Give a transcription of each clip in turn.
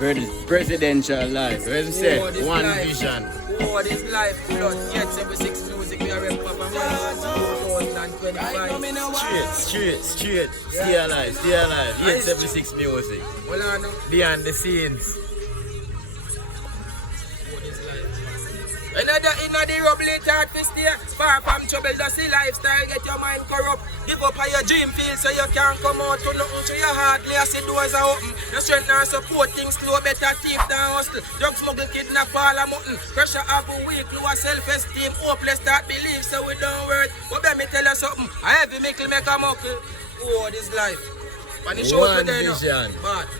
Presidential life. What you say? 1Vision. Oh, this life, blood. 876muzik, we are repping for 2025. Straight. Stay alive. 876muzik. Well, I know. Behind the scenes. Another in the rubbly hard to stay far from trouble, that's the lifestyle, get your mind corrupt. Give up on your dream field so you can't come out to nothing. So your heart lay as the doors are open. Your strength and support things slow, better thief than hustle. Drug smuggle, kidnap all a mutton. Pressure up a weak, lower self-esteem, hopeless start believe so we don't work. But let me tell you something, I have a mickle make a muckle. Oh, this life. And the show today, no. But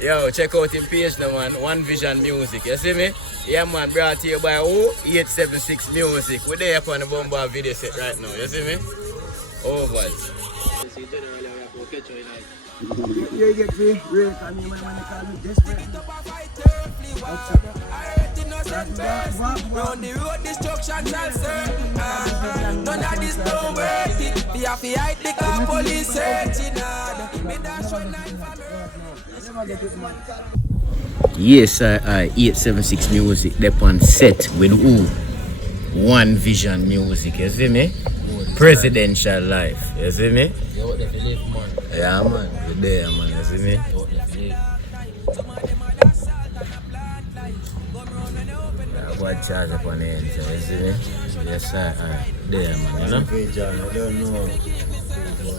yo, check out him page now, man. 1Vision Music. You see me? Yeah, man. Brought to you by 876muzik. We're there upon the Bomba video set right now. You see me? Overs. You get me? Real, I mean, my man call me desperate. Round the road, destruction shall certain. None of this don't worth it. We have to hide because police searching. Me dash one line for Yes, I 876muzik. They're on set with who? 1Vision Music. You see me? Presidential life. You see me? Yeah, man. You're there, man. You see me? What charge upon the end, you see me? Yes, sir. There, man. You know? Okay, John, I don't know.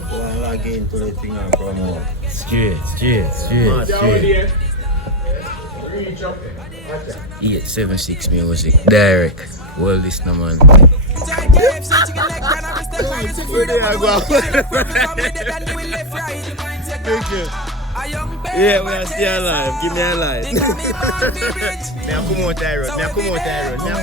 Go and log into the thing and promote. Straight. 876muzik. Direct. Well, this no man. Thank you. Yeah, we are still alive. Give me a light. Me a come out the road. No.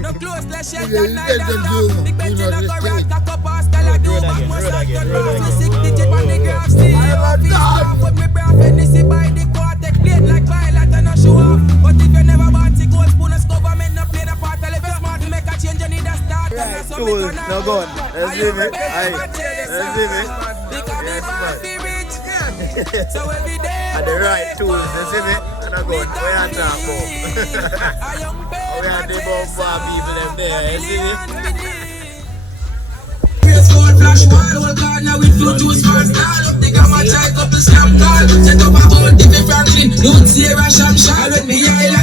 No close, let's shake that night down. Big bench in a garage, cock up a style of do back, must have done rounds. 6 digit on the graph, still I have a off. With me breath, Hennessy by the quartet, plate like violet and a show off. But if you never want to gold spoon, a government no play the part. Tell if you smart, you make a change, you need a start. Cool, no gun. Let's see me. Because me want to rich. So every day, At the right tools, you see me? And I go, we are talking about. We are the Bomba people them there, you see me? Flash wall, all corner with flow juice for style up the gamma, try couple slam call. Set up a gold, different Franklin, don't see a sham shall with me, I